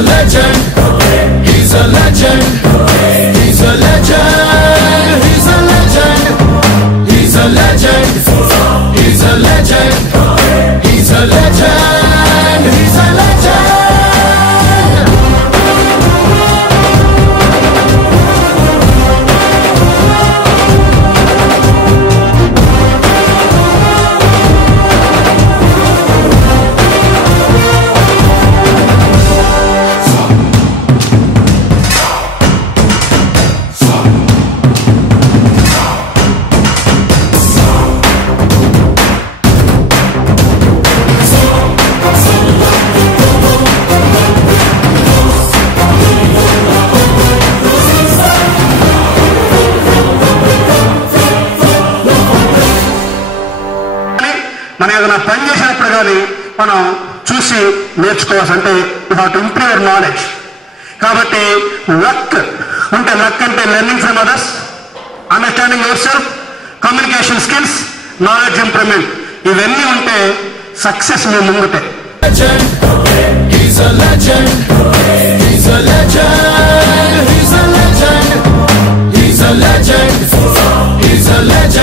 a legend. He's a legend. He's a legend. He's a legend. He's a legend. He's a legend. He's a legend. He's a legend. మనం ఏదైనా పని చేసినప్పుడు కానీ మనం చూసి నేర్చుకోవాల్సి you have to improve your knowledge. కాబట్టి luck అంటే learning from others, understanding your self, communication skills, knowledge improvement, ఇవన్నీ ఉంటే సక్సెస్ మీ ముందుటే. He's a legend. He's a legend. He's a legend. He's a legend. He's a legend.